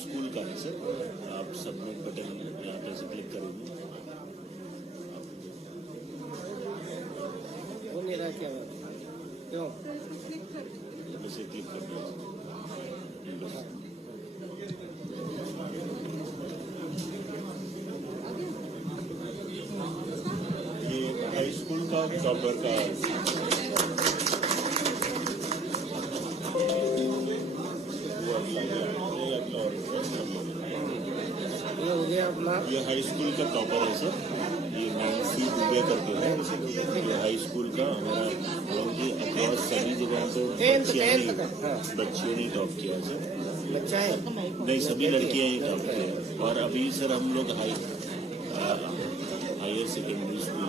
School का है sir. आप सबमिट बटन यहाँ पे से क्लिक करेंगे। वो नहीं रहा क्या क्यों से क्लिक कर ये हाई स्कूल का टॉपर का ये हो गया अपना। ये हाई स्कूल का टॉपर है सर। ये नैन्सी दुबे करके है। ये हाई स्कूल का हमारा अक्रॉस सभी जगह पे बच्चियों ने टॉप किया सर। बच्चा है नहीं, सभी लड़कियां ही टॉप किया। और अभी सर हम लोग हायर सेकेंडरी स्कूल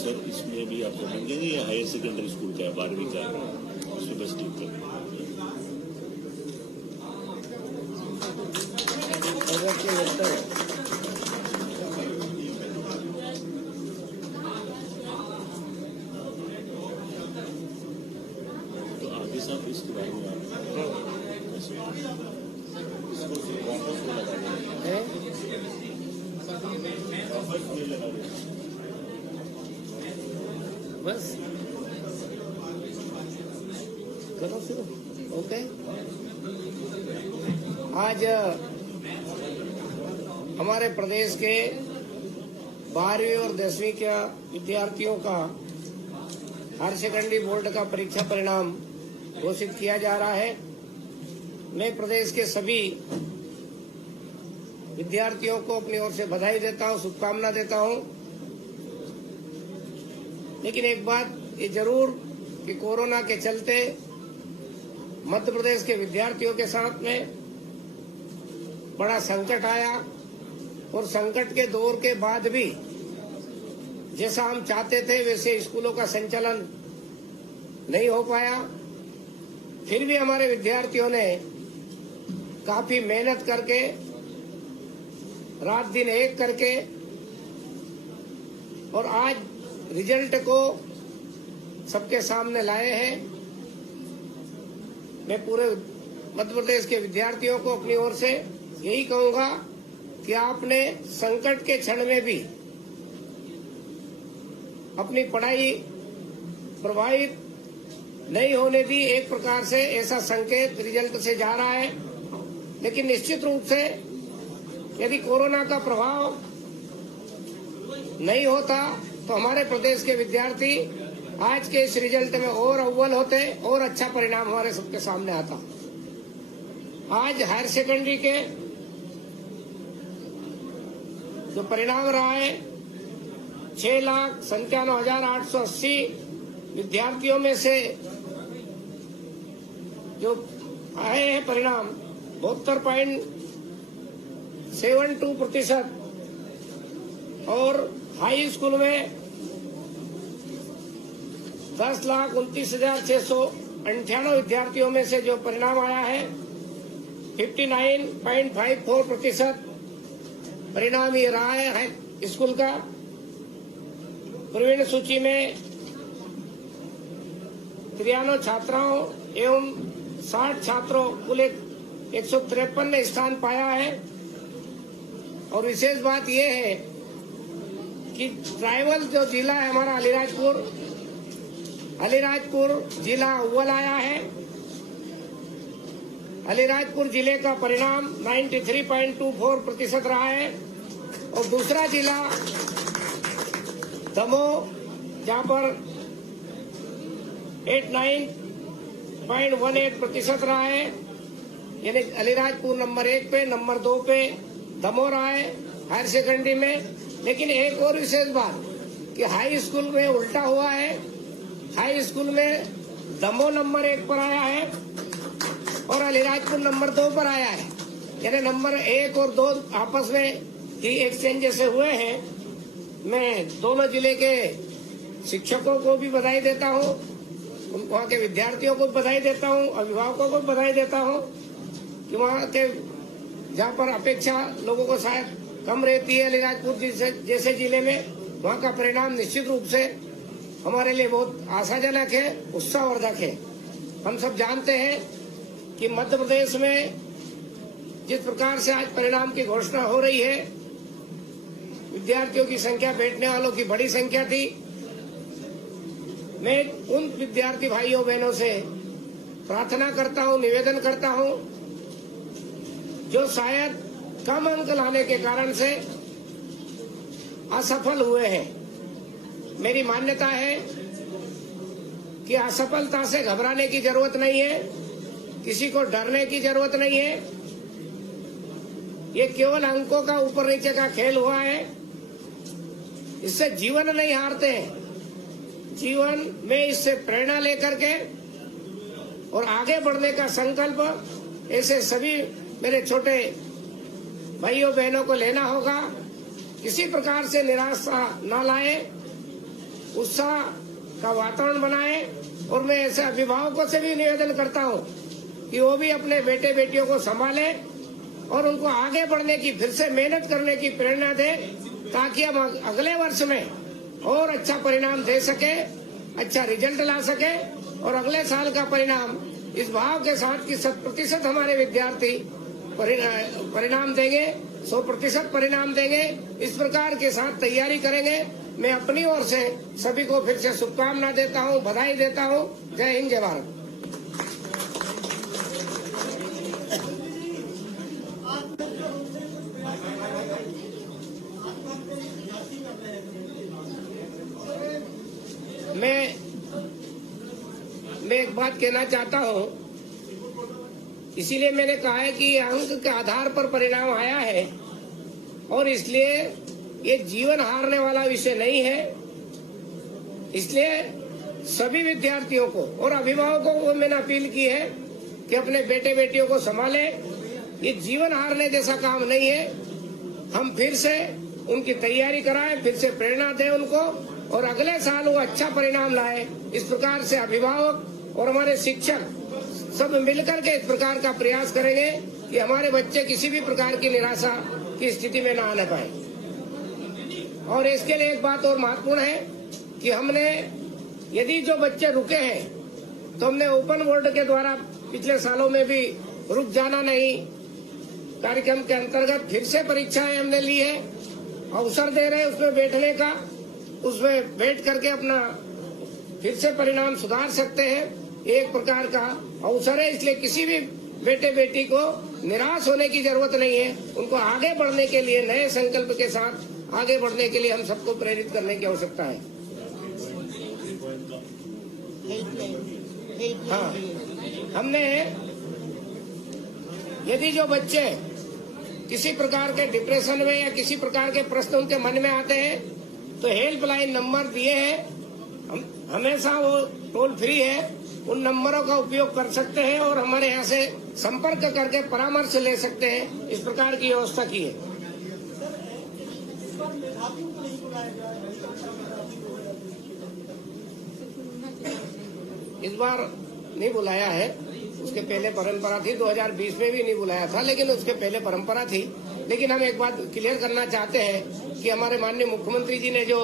सर इसमें भी आपको मिल जाएंगे। ये हायर सेकेंडरी स्कूल का है, 12वीं का, उसमें बस ठीक कर तो आगे साहब इसके बारे में बस करो शुरू। ओके, आज हमारे प्रदेश के 12वीं और 10वीं के विद्यार्थियों का हायर सेकेंडरी बोर्ड का परीक्षा परिणाम घोषित किया जा रहा है। मैं प्रदेश के सभी विद्यार्थियों को अपनी ओर से बधाई देता हूं, शुभकामना देता हूं। लेकिन एक बात ये जरूर कि कोरोना के चलते मध्य प्रदेश के विद्यार्थियों के साथ में बड़ा संकट आया और संकट के दौर के बाद भी जैसा हम चाहते थे वैसे स्कूलों का संचालन नहीं हो पाया। फिर भी हमारे विद्यार्थियों ने काफी मेहनत करके, रात दिन एक करके, और आज रिजल्ट को सबके सामने लाए हैं। मैं पूरे मध्य प्रदेश के विद्यार्थियों को अपनी ओर से यही कहूंगा कि आपने संकट के क्षण में भी अपनी पढ़ाई प्रभावित नहीं होने दी। एक प्रकार से ऐसा संकेत रिजल्ट से जा रहा है। लेकिन निश्चित रूप से यदि कोरोना का प्रभाव नहीं होता तो हमारे प्रदेश के विद्यार्थी आज के इस रिजल्ट में और अव्वल होते और अच्छा परिणाम हमारे सबके सामने आता। आज हायर सेकेंडरी के जो परिणाम रहा है, 6,97,880 विद्यार्थियों में से जो आए हैं परिणाम 72.72%, और हाई स्कूल में 10,29,698 विद्यार्थियों में से जो परिणाम आया है 59.54% परिणाम ये रहा है स्कूल का। प्रवीण सूची में 93 छात्राओं एवं 60 छात्रों कुल 153 ने स्थान पाया है। और विशेष बात यह है कि ट्राइबल जो जिला है हमारा अलीराजपुर जिला अव्वल आया है। अलीराजपुर जिले का परिणाम 93.24% रहा है। और दूसरा जिला दमोह, जहां पर 89.18% रहा है। यानी अलीराजपुर नंबर 1 पे, नंबर 2 पे दमोह रहा है हायर सेकेंडरी में। लेकिन एक और विशेष बात कि हाई स्कूल में उल्टा हुआ है। हाई स्कूल में दमोह नंबर 1 पर आया है और अलीराजपुर नंबर 2 पर आया है। यानी नंबर 1 और 2 आपस में ही एक्सचेंज जैसे हुए हैं। मैं दोनों जिले के शिक्षकों को भी बधाई देता हूँ, वहाँ के विद्यार्थियों को बधाई देता हूँ, अभिभावकों को बधाई देता हूँ कि वहाँ के जहाँ पर अपेक्षा लोगों को शायद कम रहती है अलीराजपुर जैसे जिले में, वहाँ का परिणाम निश्चित रूप से हमारे लिए बहुत आशाजनक है, उत्साहवर्धक है। हम सब जानते हैं कि मध्य प्रदेश में जिस प्रकार से आज परिणाम की घोषणा हो रही है, विद्यार्थियों की संख्या बैठने वालों की बड़ी संख्या थी। मैं उन विद्यार्थी भाइयों बहनों से प्रार्थना करता हूं, निवेदन करता हूं, जो शायद कम अंक लाने के कारण से असफल हुए हैं। मेरी मान्यता है कि असफलता से घबराने की जरूरत नहीं है, किसी को डरने की जरूरत नहीं है। ये केवल अंकों का ऊपर नीचे का खेल हुआ है, इससे जीवन नहीं हारते हैं। जीवन में इससे प्रेरणा लेकर के और आगे बढ़ने का संकल्प ऐसे सभी मेरे छोटे भाइयों बहनों को लेना होगा। किसी प्रकार से निराशा न लाए, उत्साह का वातावरण बनाए। और मैं ऐसे अभिभावकों से भी निवेदन करता हूं कि वो भी अपने बेटे बेटियों को संभाले और उनको आगे बढ़ने की, फिर से मेहनत करने की प्रेरणा दे, ताकि हम अगले वर्ष में और अच्छा परिणाम दे सके, अच्छा रिजल्ट ला सके और अगले साल का परिणाम इस भाव के साथ कि 100% हमारे विद्यार्थी परिणाम देंगे, 100% परिणाम देंगे। इस प्रकार के साथ तैयारी करेंगे। मैं अपनी ओर से सभी को फिर से शुभकामना देता हूं, बधाई देता हूं। जय हिंद, जय भारत। मैं एक बात कहना चाहता हूं, इसीलिए मैंने कहा है कि अंक के आधार पर परिणाम आया है और इसलिए ये जीवन हारने वाला विषय नहीं है। इसलिए सभी विद्यार्थियों को और अभिभावकों को मैंने अपील की है कि अपने बेटे बेटियों को संभाले। ये जीवन हारने जैसा काम नहीं है। हम फिर से उनकी तैयारी कराएं, फिर से प्रेरणा दें उनको और अगले साल वो अच्छा परिणाम लाए। इस प्रकार से अभिभावक और हमारे शिक्षक सब मिलकर के इस प्रकार का प्रयास करेंगे कि हमारे बच्चे किसी भी प्रकार की निराशा की स्थिति में न आने पाए। और इसके लिए एक बात और महत्वपूर्ण है कि हमने, यदि जो बच्चे रुके हैं तो हमने ओपन बोर्ड के द्वारा पिछले सालों में भी रुक जाना नहीं कार्यक्रम के अंतर्गत फिर से परीक्षाएं हमने ली है, अवसर दे रहे हैं उसमें बैठने का, उसमें बैठ करके अपना फिर से परिणाम सुधार सकते हैं। एक प्रकार का अवसर है, इसलिए किसी भी बेटे बेटी को निराश होने की जरूरत नहीं है। उनको आगे बढ़ने के लिए, नए संकल्प के साथ आगे बढ़ने के लिए हम सबको प्रेरित करने की आवश्यकता है। हाँ, हमने, यदि जो बच्चे किसी प्रकार के डिप्रेशन में या किसी प्रकार के प्रश्न उनके मन में आते हैं तो हेल्पलाइन नंबर दिए हैं, हमेशा वो टोल फ्री है, उन नंबरों का उपयोग कर सकते हैं और हमारे यहाँ से संपर्क करके परामर्श ले सकते हैं। इस प्रकार की व्यवस्था की है। इस बार नहीं बुलाया है, उसके पहले परंपरा थी। 2020 में भी नहीं बुलाया था, लेकिन उसके पहले परंपरा थी। लेकिन हम एक बात क्लियर करना चाहते हैं कि हमारे माननीय मुख्यमंत्री जी ने जो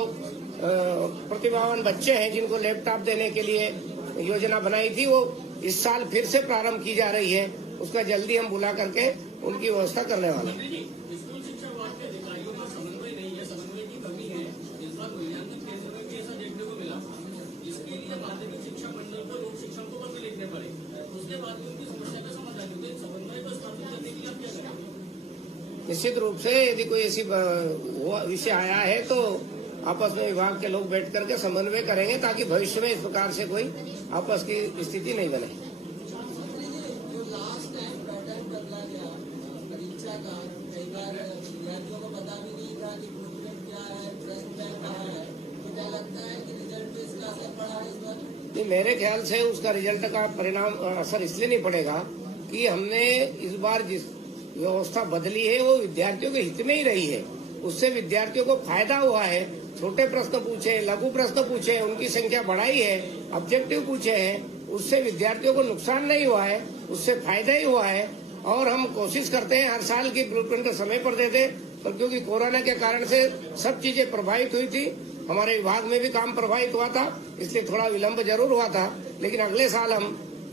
प्रतिभावान बच्चे हैं जिनको लैपटॉप देने के लिए योजना बनाई थी, वो इस साल फिर से प्रारंभ की जा रही है। उसका जल्दी हम बुला करके उनकी व्यवस्था करने वाले हैं। निश्चित रूप से यदि कोई ऐसी विषय आया है तो आपस में विभाग के लोग बैठ करके समन्वय करेंगे ताकि भविष्य में इस प्रकार से कोई आपस की स्थिति नहीं बने। मेरे ख्याल से उसका रिजल्ट का परिणाम असर इसलिए नहीं पड़ेगा कि हमने इस बार जिस व्यवस्था बदली है वो विद्यार्थियों के हित में ही रही है। उससे विद्यार्थियों को फायदा हुआ है। छोटे प्रश्न पूछे, लघु प्रश्न पूछे, उनकी संख्या बढ़ाई है, ऑब्जेक्टिव पूछे हैं, उससे विद्यार्थियों को नुकसान नहीं हुआ है, उससे फायदा ही हुआ है। और हम कोशिश करते हैं हर साल की ब्लूप्रिंट समय पर दे दे, पर क्योंकि कोरोना के कारण से सब चीजें प्रभावित हुई थी, हमारे विभाग में भी काम प्रभावित हुआ था, इसलिए थोड़ा विलम्ब जरूर हुआ था। लेकिन अगले साल हम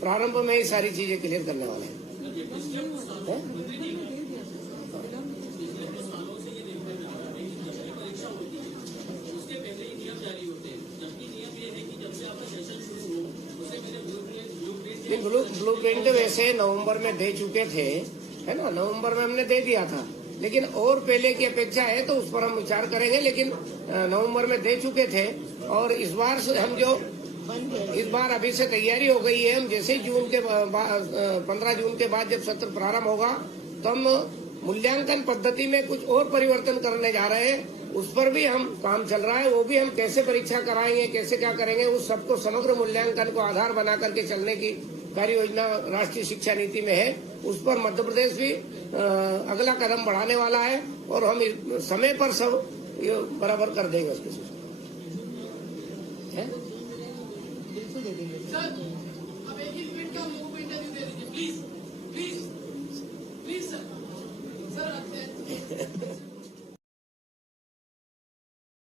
प्रारंभ में ही सारी चीजें क्लियर करने वाले हैं। ब्लू प्रिंट वैसे नवंबर में दे चुके थे, है ना, नवंबर में हमने दे दिया था, लेकिन और पहले की अपेक्षा है तो उस पर हम विचार करेंगे। लेकिन नवंबर में दे चुके थे और इस बार हम जो इस बार अभी से तैयारी हो गई है। हम जैसे ही 15 जून के बाद जब सत्र प्रारंभ होगा तो हम मूल्यांकन पद्धति में कुछ और परिवर्तन करने जा रहे हैं। उस पर भी हम काम चल रहा है। वो भी हम कैसे परीक्षा कराएंगे, कैसे क्या करेंगे, उस सबको समग्र मूल्यांकन को आधार बना करके चलने की कार्य योजना राष्ट्रीय शिक्षा नीति में है। उस पर मध्य प्रदेश भी अगला कदम बढ़ाने वाला है और हम समय पर सब बराबर कर देंगे उसकी सूचना। सर, अब एक ही मिनट का मूवमेंट दे दीजिए प्लीज प्लीज।